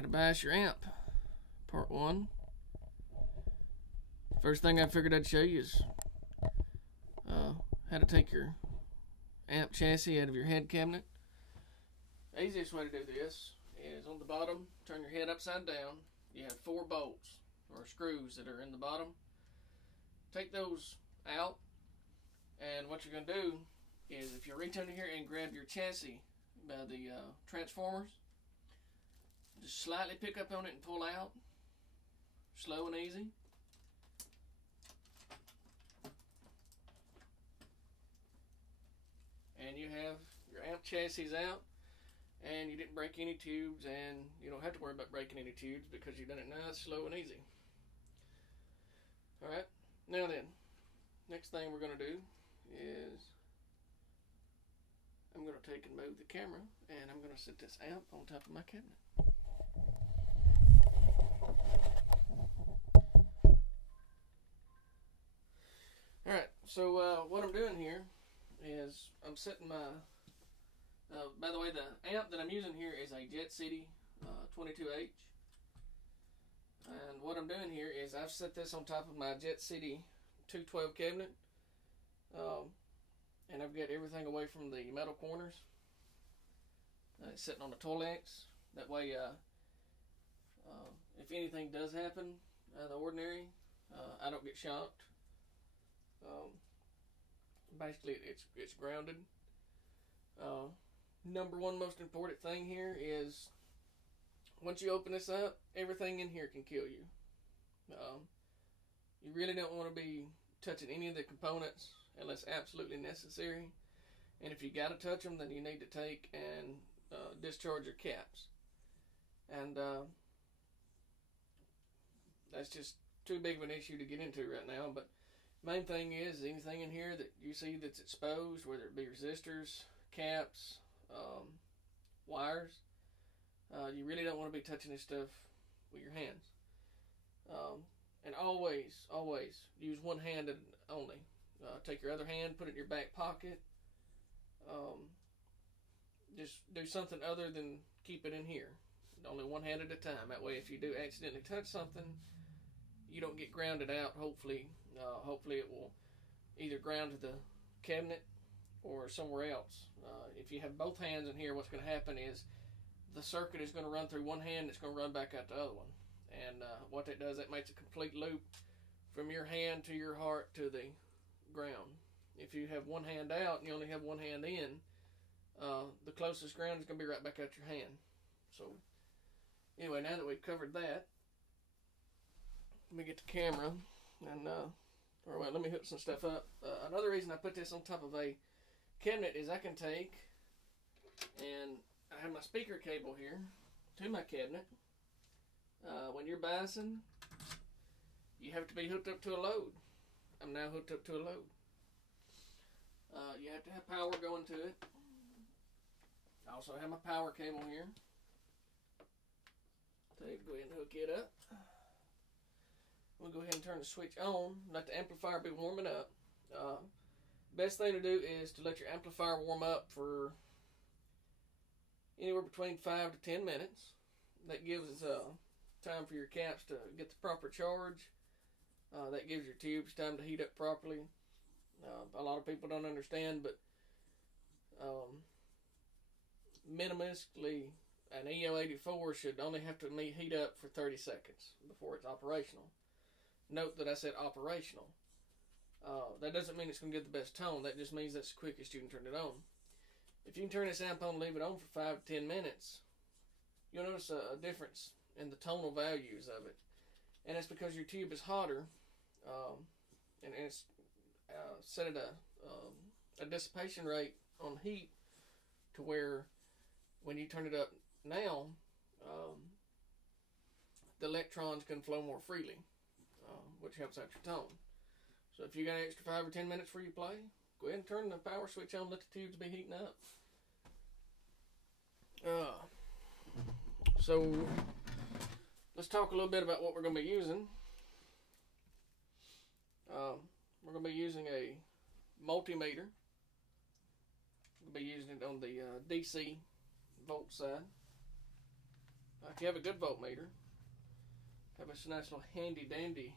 how to bias your amp, part 1. First thing I figured I'd show you is how to take your amp chassis out of your head cabinet. The easiest way to do this is on the bottom, turn your head upside down. You have 4 bolts or screws that are in the bottom. Take those out, and what you're going to do is, if you reach under here and grab your chassis by the transformers, just slightly pick up on it and pull out, slow and easy. And you have your amp chassis out, and you didn't break any tubes, and you don't have to worry about breaking any tubes because you've done it nice, slow, and easy. Alright, now then, next thing we're going to do is I'm going to take and move the camera, and I'm going to set this amp on top of my cabinet. Alright, so what I'm doing here is I'm setting my, by the way, the amp that I'm using here is a Jet City 22H. And what I'm doing here is I've set this on top of my Jet City 212 cabinet. And I've got everything away from the metal corners. It's sitting on the Tolex. That way, if anything does happen out of the ordinary, I don't get shocked. Basically, it's grounded. Number one most important thing here is, once you open this up, everything in here can kill you. You really don't want to be touching any of the components unless absolutely necessary. And if you got to touch them, then you need to take and discharge your caps. And that's just too big of an issue to get into right now. But main thing is, anything in here that you see that's exposed, whether it be resistors, caps, wires, you really don't want to be touching this stuff with your hands. And always use one handed only. Take your other hand, put it in your back pocket. Just do something other than keep it in here. Only one hand at a time. That way, if you do accidentally touch something, you don't get grounded out. Hopefully it will either ground to the cabinet or somewhere else. If you have both hands in here, what's going to happen is the circuit is going to run through one hand, it's going to run back out the other one. And what that does, that makes a complete loop from your hand to your heart to the ground. If you have one hand out and you only have one hand in, the closest ground is going to be right back out your hand. So anyway, now that we've covered that, let me get the camera and let me hook some stuff up. Another reason I put this on top of a cabinet is I can take, and I have my speaker cable here to my cabinet. When you're biasing, you have to be hooked up to a load. I'm now hooked up to a load. You have to have power going to it. I also have my power cable here. Go ahead and hook it up. We'll go ahead and turn the switch on. Let the amplifier be warming up. Best thing to do is to let your amplifier warm up for anywhere between 5 to 10 minutes. That gives time for your caps to get the proper charge. That gives your tubes time to heat up properly. A lot of people don't understand, but minimally, an EO84 should only have to heat up for 30 seconds before it's operational. Note that I said operational. That doesn't mean it's going to get the best tone. That just means that's the quickest you can turn it on. If you can turn this amp on and leave it on for 5 to 10 minutes, you'll notice a difference in the tonal values of it. And it's because your tube is hotter, and it's set at a dissipation rate on heat to where when you turn it up now, the electrons can flow more freely, which helps out your tone. So if you got an extra 5 or 10 minutes before you play, go ahead and turn the power switch on, let the tubes be heating up. So let's talk a little bit about what we're going to be using. We're going to be using a multimeter. We'll be using it on the DC volt side. if you have a good voltmeter, have a nice little handy dandy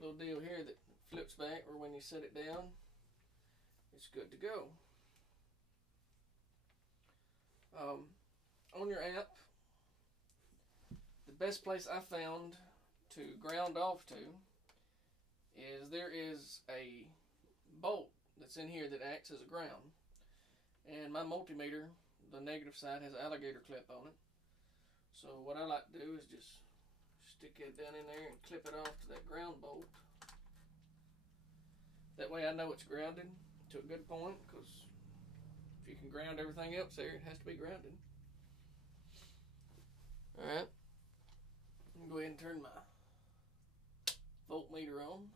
little deal here that flips back, or when you set it down, it's good to go. On your app, the best place I found to ground off to is there is a bolt that's in here that acts as a ground. And my multimeter, the negative side, has an alligator clip on it. So what I like to do is just stick it down in there and clip it off to that ground bolt. That way I know it's grounded to a good point, because if you can ground everything else there, it has to be grounded. Alright, I'm going to go ahead and turn my voltmeter on.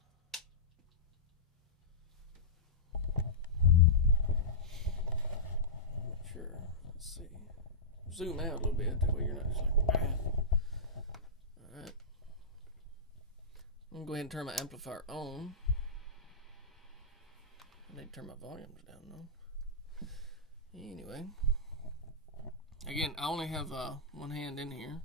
Not sure, let's see. Zoom out a little bit, that way you're not just like, alright. I'm going to go ahead and turn my amplifier on. I need to turn my volumes down though. Anyway, again, I only have one hand in here.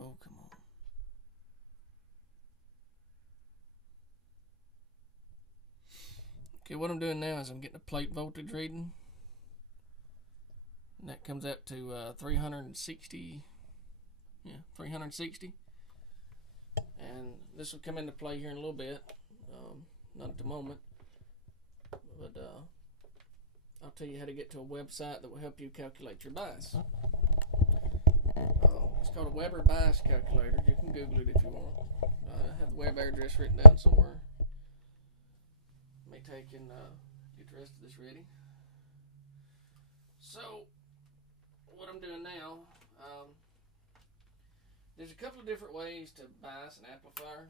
Oh, come on. Okay, what I'm doing now is I'm getting a plate voltage reading. And that comes out to 360. Yeah, 360. And this will come into play here in a little bit. Not at the moment. But I'll tell you how to get to a website that will help you calculate your bias. It's called a Weber bias calculator. You can Google it if you want. I have the web address written down somewhere. Let me take and get the rest of this ready. So, what I'm doing now, there's a couple of different ways to bias an amplifier,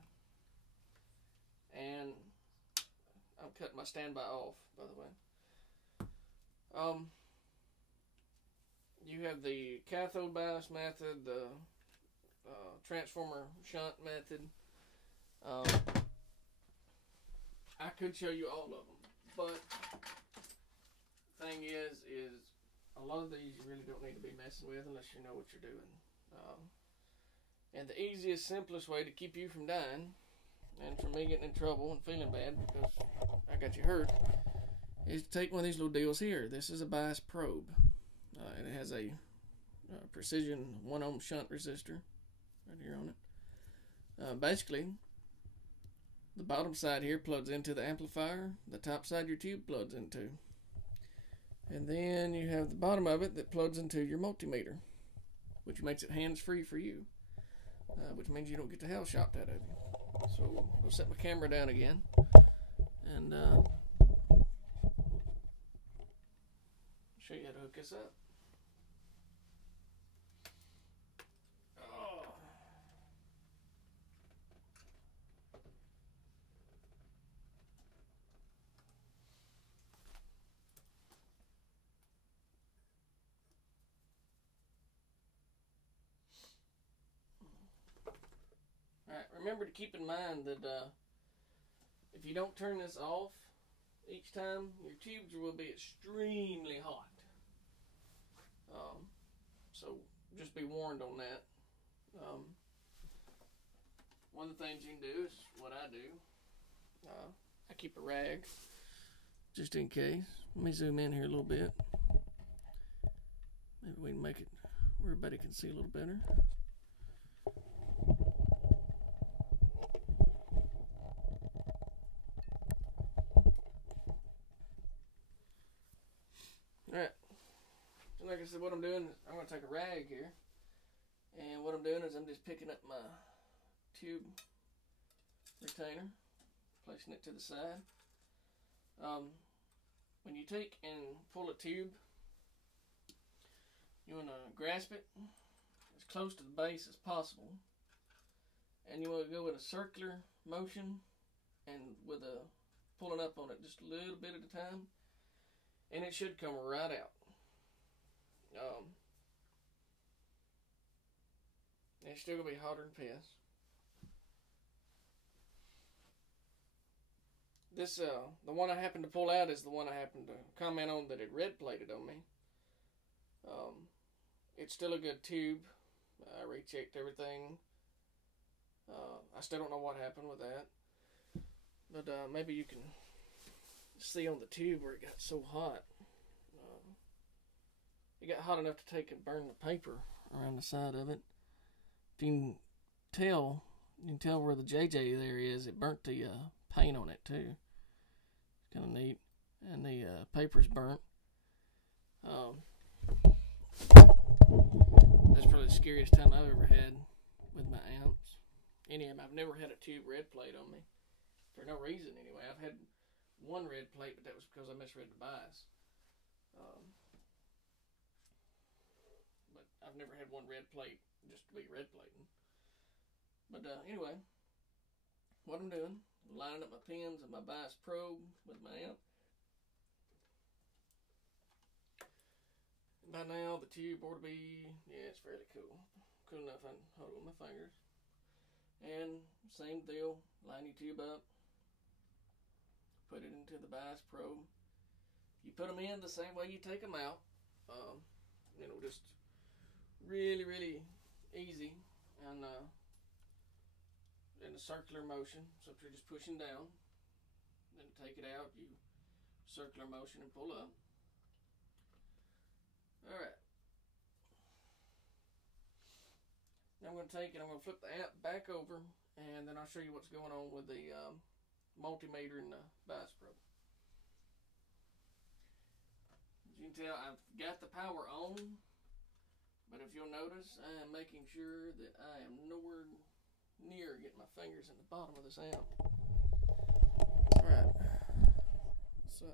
and I'm cutting my standby off, by the way. You have the cathode bias method, the transformer shunt method. I could show you all of them, but the thing is a lot of these you really don't need to be messing with unless you know what you're doing. And the easiest, simplest way to keep you from dying and from me getting in trouble and feeling bad because I got you hurt is to take one of these little deals here. This is a bias probe. And it has a precision 1 ohm shunt resistor right here on it. Basically, the bottom side here plugs into the amplifier. The top side your tube plugs into. And then you have the bottom of it that plugs into your multimeter, which makes it hands-free for you, which means you don't get the hell shot out of you. So I'll set my camera down again, and show you how to hook this up. Alright, remember to keep in mind that if you don't turn this off each time, your tubes will be extremely hot. So just be warned on that. One of the things you can do is what I do. I keep a rag just in case. Let me zoom in here a little bit. Maybe we can make it where everybody can see a little better. Alright, so like I said, what I'm doing is I'm going to take a rag here, and what I'm doing is I'm just picking up my tube retainer, placing it to the side. When you take and pull a tube, you want to grasp it as close to the base as possible, and you want to go in a circular motion and with a pulling up on it just a little bit at a time. And it should come right out. It's still going to be hotter than piss. This the one I happened to pull out is the one I happened to comment on that it red plated on me. It's still a good tube. I rechecked everything. I still don't know what happened with that, but maybe you can see on the tube where it got so hot. It got hot enough to take and burn the paper around the side of it. If you can tell where the JJ there is. It burnt the paint on it too. It's kind of neat, and the paper's burnt. That's probably the scariest time I've ever had with my amps. Any of them. I've never had a tube red plate on me for no reason anyway. I've had one red plate, but that was because I misread the bias. But I've never had one red plate just to be red plating. But anyway, what I'm doing, lining up my pins and my bias probe with my amp. By now, the tube ought to be, yeah, it's fairly cool. Cool enough I can hold it with my fingers. And same deal, line your tube up, put it into the bias probe. You put them in the same way you take them out. It'll just really, really easy and in a circular motion. So if you're just pushing down, then take it out, you circular motion and pull up. Alright. Now I'm going to take it, I'm going to flip the amp back over, and then I'll show you what's going on with the multimeter and the bias probe. As you can tell, I've got the power on, but if you'll notice, I am making sure that I am nowhere near getting my fingers in the bottom of this amp. Alright. So